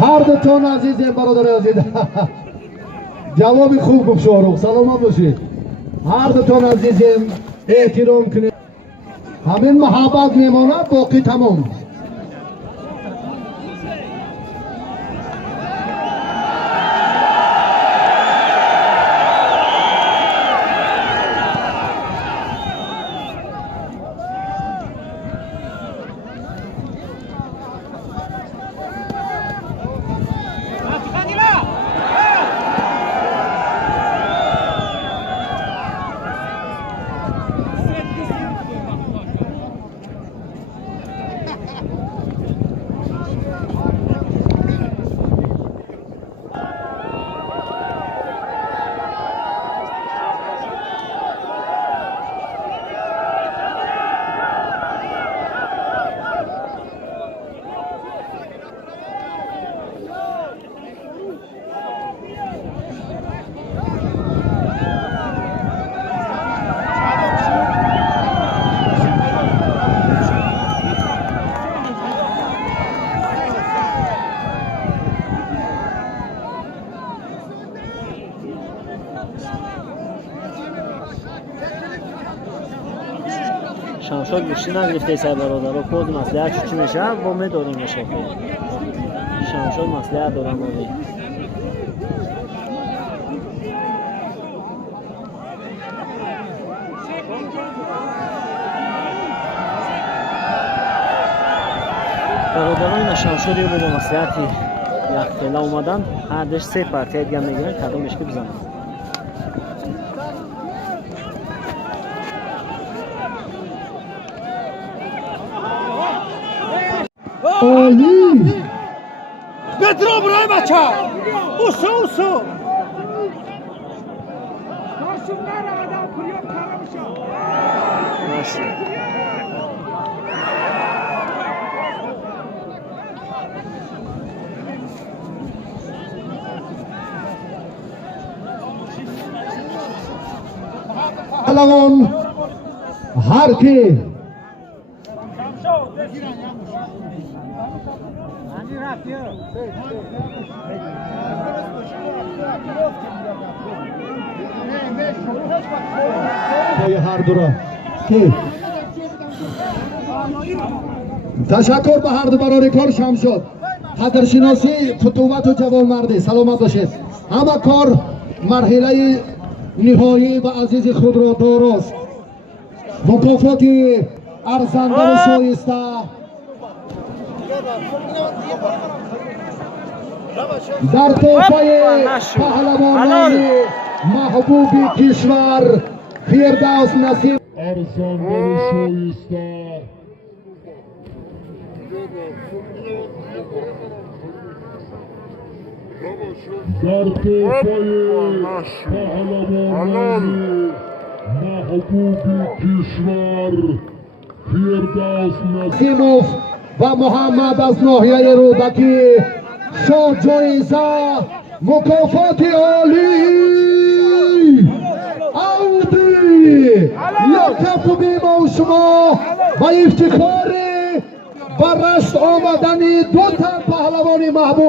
هر دوتون عزیزیم برادر عزیز جوابی خوب گفت شاهرخ. سلامت باشید هر دوتون عزیزیم. احترام کنید. همین محبت میمونه باقی تمام. شمشاد گوشتی نگرفته سر برادر رو کود مسلحت چی میشه با می داریم میشه شمشاد مسلحت دارم بودی برادران شمشادی رو با مسلحتی یک خیله اومدن هر دش سه پارتی دیگه میگیرن کدومش که بزنن عالی بدرو برای بچه اوسو پهلوان هر کی هر دو را تشکر به هر دو برای کار شمشاد قدرشناسی فتوت و جوانمردی. سلامت باشید. همه کار مرحله نهایی به عزیز خود را داراست. مکافاتی ارزنده و شایسته در تحفه پهلوانان محبوب کشور فردوس نسیم ارزنده و شایسته در تحفه پهلوانان محبوب کشور فردوس نسیموف و محمد از ناحیه رودکی شد جایزه مکافات عالی عودی یک کف بیما شما و افتخار به رشت آمدن دو تن پهلوان محبوب